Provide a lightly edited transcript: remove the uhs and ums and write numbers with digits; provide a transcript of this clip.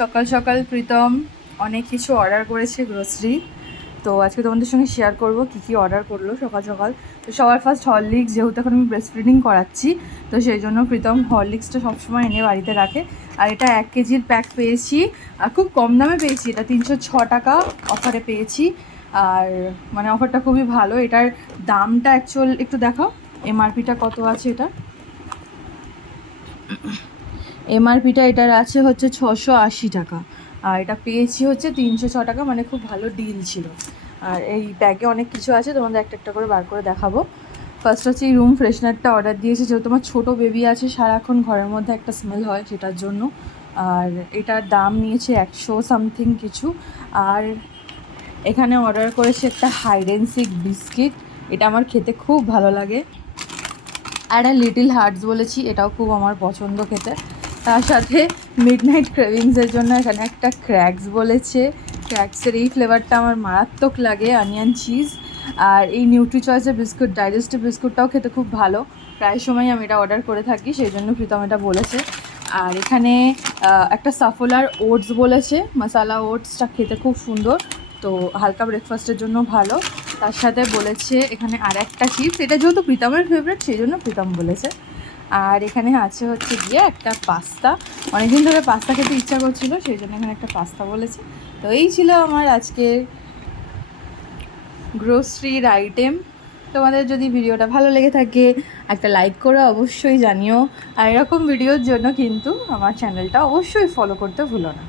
সকাল সকাল প্রীতম অনেক কিছু অর্ডার করেছে গ্রোসারি। তো আজকে তোমাদের সঙ্গে শেয়ার করব কি কি অর্ডার করলো সকাল সকাল। তো সবার ফার্স্ট হরলিক্স, যেহেতু এখন আমি ব্রেস্ট ফিডিং করাচ্ছি তো সেই জন্য প্রীতম হরলিক্সটা সবসময় এনে বাড়িতে রাখে। আর এটা 1 কেজির প্যাক পেয়েছি, আর খুব কম দামে পেয়েছি, এটা 306 টাকা অফারে পেয়েছি। আর মানে অফারটা খুবই ভালো। এটার দামটা অ্যাকচুয়াল একটু দেখাও, এমআরপিটা কত আছে এটা। এমআরপিটা এটার আছে হচ্ছে 680 টাকা, আর এটা পেয়েছি হচ্ছে 306 টাকা, মানে খুব ভালো ডিল ছিল। আর এই ব্যাগে অনেক কিছু আছে, তোমাদের একটা একটা করে বার করে দেখাবো। ফার্স্ট হচ্ছে এই রুম ফ্রেশনারটা অর্ডার দিয়েছি, যেহেতু তোমার ছোটো বেবি আছে, সারাক্ষণ ঘরের মধ্যে একটা স্মেল হয় সেটার জন্য। আর এটার দাম নিয়েছে 100 সামথিং কিছু। আর এখানে অর্ডার করেছি একটা হাইড অ্যান্ড সিক বিস্কিট, এটা আমার খেতে খুব ভালো লাগে। আর লিটল হার্টস বলেছি, এটাও খুব আমার পছন্দ খেতে। তার সাথে মিডনাইট ক্রেভিংসের জন্য এখানে একটা ক্র্যাকস বলেছে। ক্র্যাকসের এই ফ্লেভারটা আমার মারাত্মক লাগে, অনিয়ন চিজ। আর এই নিউট্রি চয়েসের বিস্কুট, ডাইজেস্টিভ বিস্কুটটাও খেতে খুব ভালো, প্রায় সময় আমি এটা অর্ডার করে থাকি, সেই জন্য প্রীতম এটা বলেছে। আর এখানে একটা সাফোলার ওটস বলেছে, মশালা ওটসটা খেতে খুব সুন্দর, তো হালকা ব্রেকফাস্টের জন্য ভালো। তার সাথে বলেছে এখানে আর একটা চিপস, এটা যেহেতু প্রীতমের ফেভারিট সেই জন্য প্রীতম বলেছে। আর এখানে আছে হচ্ছে গিয়ে একটা পাস্তা, অনেকদিন ধরে পাস্তা খেতে ইচ্ছা করছিল, সেই জন্য এখানে একটা পাস্তা বলেছে। তো এই ছিল আমার আজকের গ্রোসারির আইটেম। তোমাদের যদি ভিডিওটা ভালো লেগে থাকে একটা লাইক করে অবশ্যই জানিও, আর এরকম ভিডিওর জন্য কিন্তু আমার চ্যানেলটা অবশ্যই ফলো করতে ভুলো না।